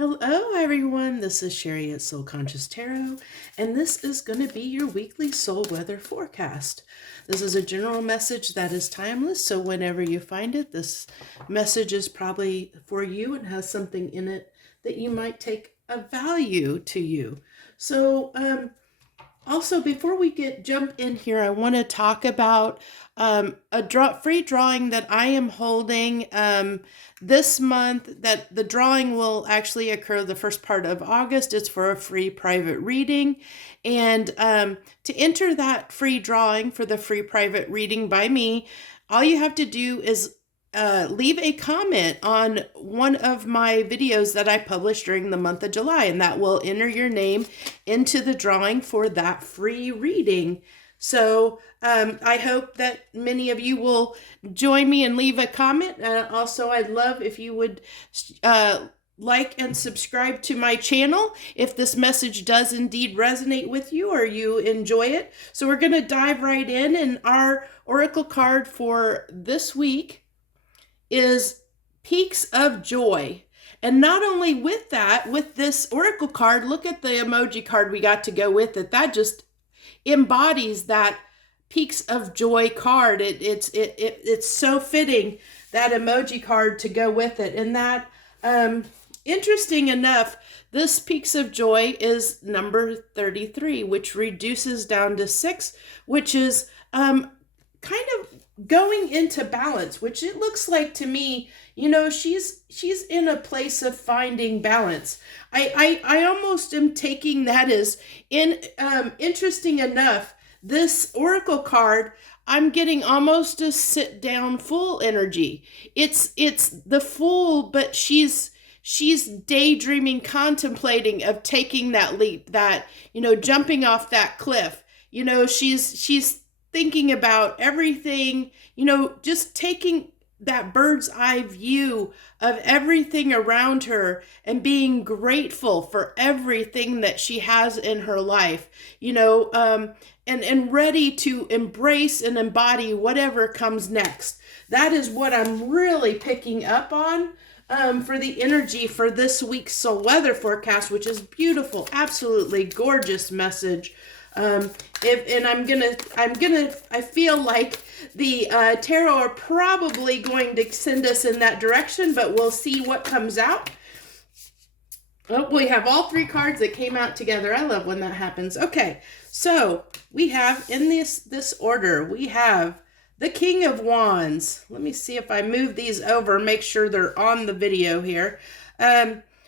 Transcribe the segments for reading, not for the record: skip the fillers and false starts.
Hello, everyone. This is Sherry at Soul Conscious Tarot, and this is going to be your weekly soul weather forecast. This is a general message that is timeless, so whenever you find it, this message is probably for you and has something in it that you might take a value to you. So, also, before we jump in here, I want to talk about free drawing that I am holding this month. That the drawing will actually occur the first part of August. It's for a free private reading, and to enter that free drawing for the free private reading by me, all you have to do is leave a comment on one of my videos that I published during the month of July, and that will enter your name into the drawing for that free reading. So I hope that many of you will join me and leave a comment. Also, I'd love if you would like and subscribe to my channel if this message does indeed resonate with you or you enjoy it. So we're going to dive right in, and our oracle card for this week is Peaks of Joy. And not only with that, with this oracle card, look at the emoji card we got to go with it. That just embodies that Peaks of Joy card. It's so fitting, that emoji card, to go with it. And that, interesting enough, this Peaks of Joy is number 33, which reduces down to 6, which is kind of going into balance, which it looks like to me, she's in a place of finding balance. I almost am taking that as interesting enough. This oracle card, I'm getting almost a sit down Fool energy. It's the Fool, but she's daydreaming, contemplating of taking that leap, that, jumping off that cliff. She's thinking about everything, just taking that bird's eye view of everything around her and being grateful for everything that she has in her life, and ready to embrace and embody whatever comes next. That is what I'm really picking up on for the energy for this week's soul weather forecast, which is beautiful, absolutely gorgeous message. I feel like the tarot are probably going to send us in that direction, but we'll see what comes out. Oh, we have all three cards that came out together. I love when that happens. Okay, so we have in this order, we have the King of Wands. Let me see if I move these over, make sure they're on the video here.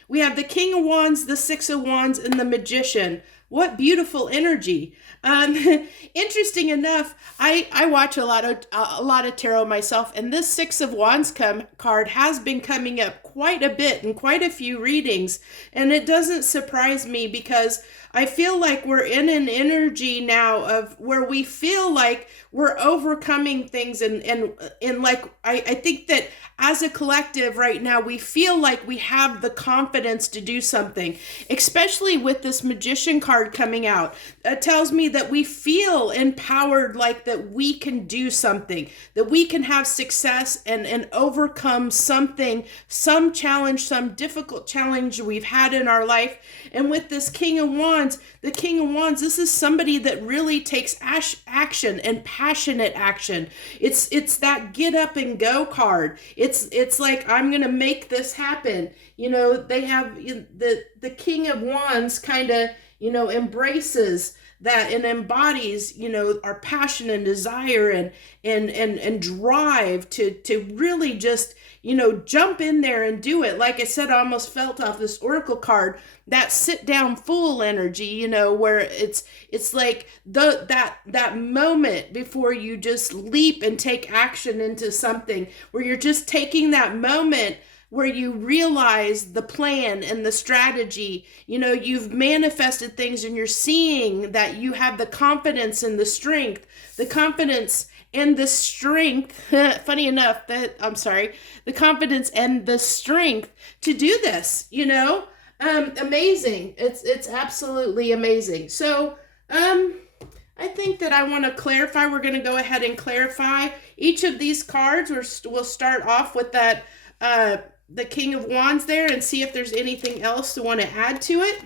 We have the King of Wands, the Six of Wands, and the Magician. What beautiful energy. Interesting enough, I watch a lot of tarot myself, and this Six of Wands card has been coming up quite a bit in quite a few readings, and it doesn't surprise me because I feel like we're in an energy now of where we feel like we're overcoming things, and like I think that as a collective right now, we feel like we have the confidence to do something, especially with this Magician card coming out. It tells me that we feel empowered, like that we can do something, that we can have success and overcome something, some challenge, some difficult challenge we've had in our life. And with this King of Wands, the King of Wands, this is somebody that really takes action and passionate action. It's that get up and go card. It's like, I'm going to make this happen. They have the King of Wands kind of, embraces that and embodies, our passion and desire and drive to really just, jump in there and do it. Like I said, I almost felt off this oracle card, that sit down Fool energy, where it's like that moment before you just leap and take action into something, where you're just taking that moment where you realize the plan and the strategy. You've manifested things, and you're seeing that you have the confidence and the strength, the confidence and the strength, funny enough, the confidence and the strength to do this, amazing. It's absolutely amazing. So, I think that I want to clarify, we're going to go ahead and clarify each of these cards. We'll start off with that, the King of Wands there and see if there's anything else to want to add to it.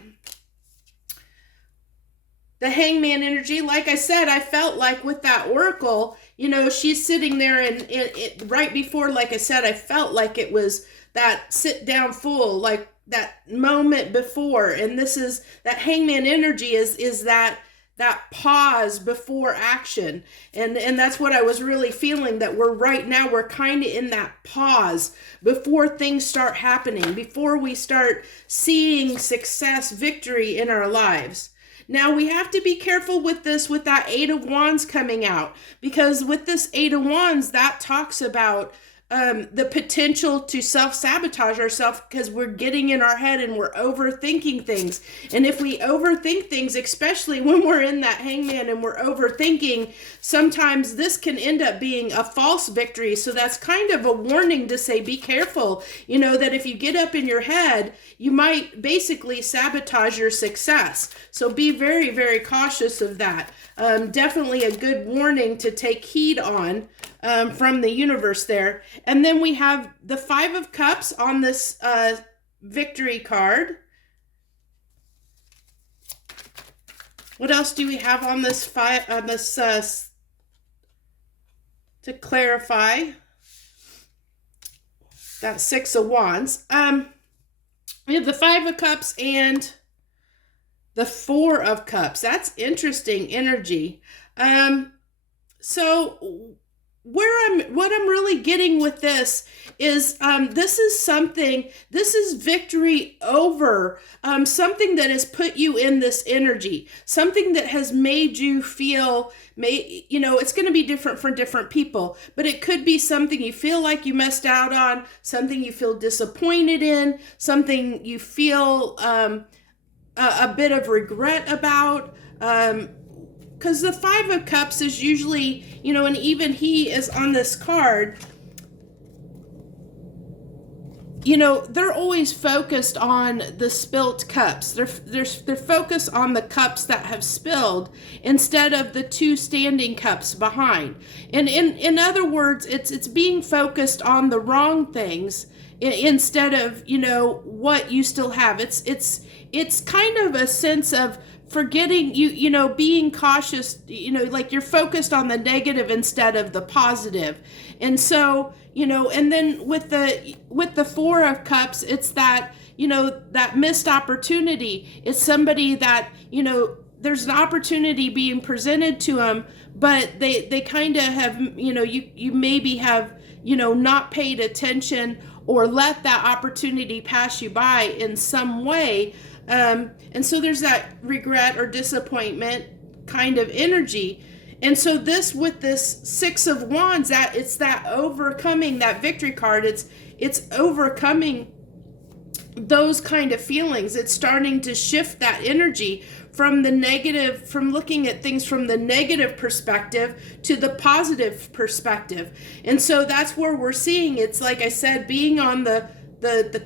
The Hangman energy, like I said, I felt like with that oracle, you know, she's sitting there and right before, like I said, I felt like it was that sit down fool, like that moment before. And this is that Hangman energy is that pause before action. And that's what I was really feeling, that we're kind of in that pause before things start happening, before we start seeing success, victory in our lives. Now we have to be careful with this, with that Eight of Wands coming out, because with this Eight of Wands, that talks about the potential to self-sabotage ourselves, because we're getting in our head and we're overthinking things. And if we overthink things, especially when we're in that Hangman and we're overthinking, sometimes this can end up being a false victory. So that's kind of a warning to say, be careful, you know, that if you get up in your head, you might basically sabotage your success. So be very, very cautious of that. Definitely a good warning to take heed on from the universe there. And then we have the Five of Cups on this victory card. What else do we have on this to clarify? That Six of Wands. We have the Five of Cups and the Four of Cups. That's interesting energy. So what I'm really getting with this is this is victory over something that has put you in this energy, something that has made you feel, you know, it's going to be different for different people, but it could be something you feel like you missed out on, something you feel disappointed in, something you feel a bit of regret about. Because the Five of Cups is usually, you know, and even he is on this card, you know, they're always focused on the spilt cups. They're focused on the cups that have spilled instead of the two standing cups behind. And in other words, it's being focused on the wrong things instead of, you know, what you still have. It's kind of a sense of forgetting, you know, being cautious, you know, like you're focused on the negative instead of the positive. And so, you know, and then with the Four of Cups, it's that, you know, that missed opportunity. It's somebody that, you know, there's an opportunity being presented to them, but they kind of have, you know, you maybe have, you know, not paid attention or let that opportunity pass you by in some way. And so there's that regret or disappointment kind of energy. And so this, with this Six of Wands, that it's that overcoming, that victory card, it's overcoming those kind of feelings. It's starting to shift that energy from the negative, from looking at things from the negative perspective to the positive perspective. And so that's where we're seeing, it's like I said, being on the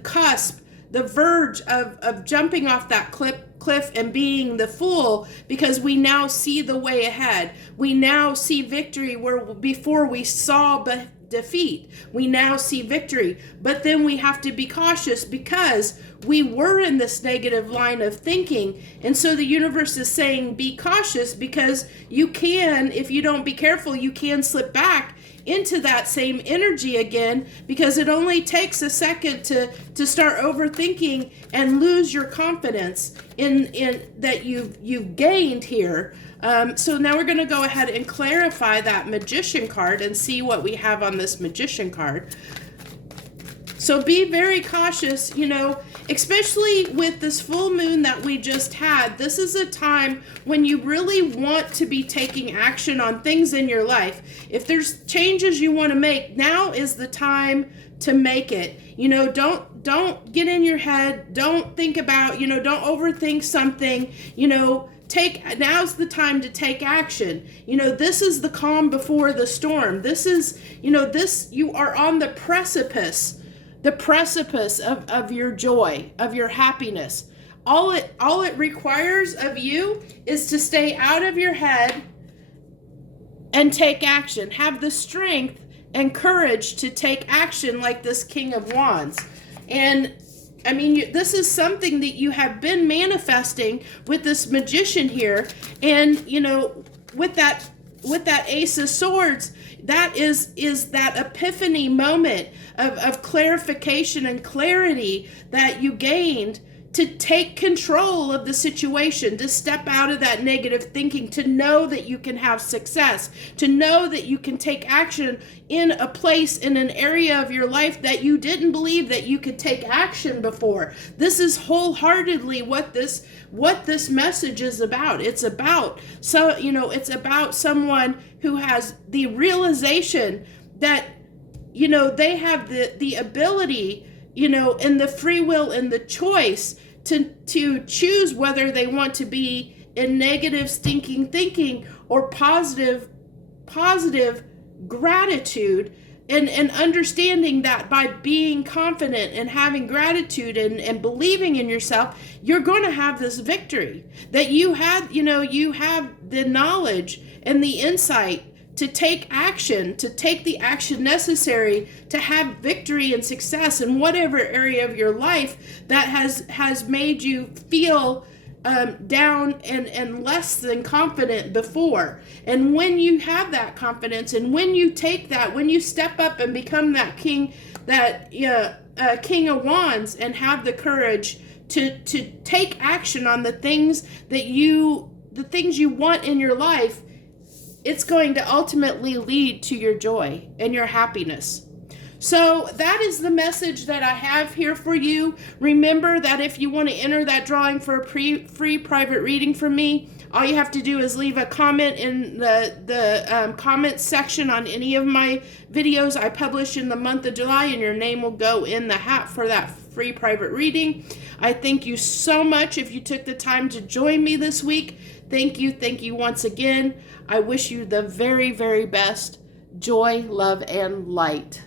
cusp, the verge of jumping off that cliff and being the fool, because we now see the way ahead. We now see victory where before we saw defeat. We now see victory. But then we have to be cautious because we were in this negative line of thinking. And so the universe is saying, be cautious, because you can, if you don't be careful, you can slip back into that same energy again, because it only takes a second to start overthinking and lose your confidence in that you've gained here. So now we're going to go ahead and clarify that Magician card and see what we have on this Magician card. So be very cautious, you know, especially with this full moon that we just had. This is a time when you really want to be taking action on things in your life. If there's changes you want to make, now is the time to make it. You know, don't get in your head. Don't think about, you know, don't overthink something, you know. Now's the time to take action. You know, this is the calm before the storm. This is, you know, you are on the precipice of your joy, of your happiness. All it requires of you is to stay out of your head and take action. Have the strength and courage to take action like this King of Wands. And I mean, this is something that you have been manifesting with this magician here. And, you know, with that Ace of Swords, that is that epiphany moment of clarification and clarity that you gained to take control of the situation, to step out of that negative thinking, to know that you can have success, to know that you can take action in a place, in an area of your life that you didn't believe that you could take action before. This is wholeheartedly what this message is about. It's about, so, you know, it's about someone who has the realization that, you know, they have the ability, you know, and the free will and the choice to choose whether they want to be in negative stinking thinking or positive gratitude, and understanding that by being confident and having gratitude and believing in yourself, you're going to have this victory that you have, you know, you have the knowledge and the insight to take action, to take the action necessary to have victory and success in whatever area of your life that has made you feel down and less than confident before. And when you have that confidence, and when you take that, when you step up and become that king, that King of Wands, and have the courage to take action on the things you want in your life, it's going to ultimately lead to your joy and your happiness. So that is the message that I have here for you. Remember that if you want to enter that drawing for a free private reading from me, all you have to do is leave a comment in the comments section on any of my videos I publish in the month of July, and your name will go in the hat for that free private reading. I thank you so much if you took the time to join me this week. Thank you once again. I wish you the very, very best. Joy, love, and light.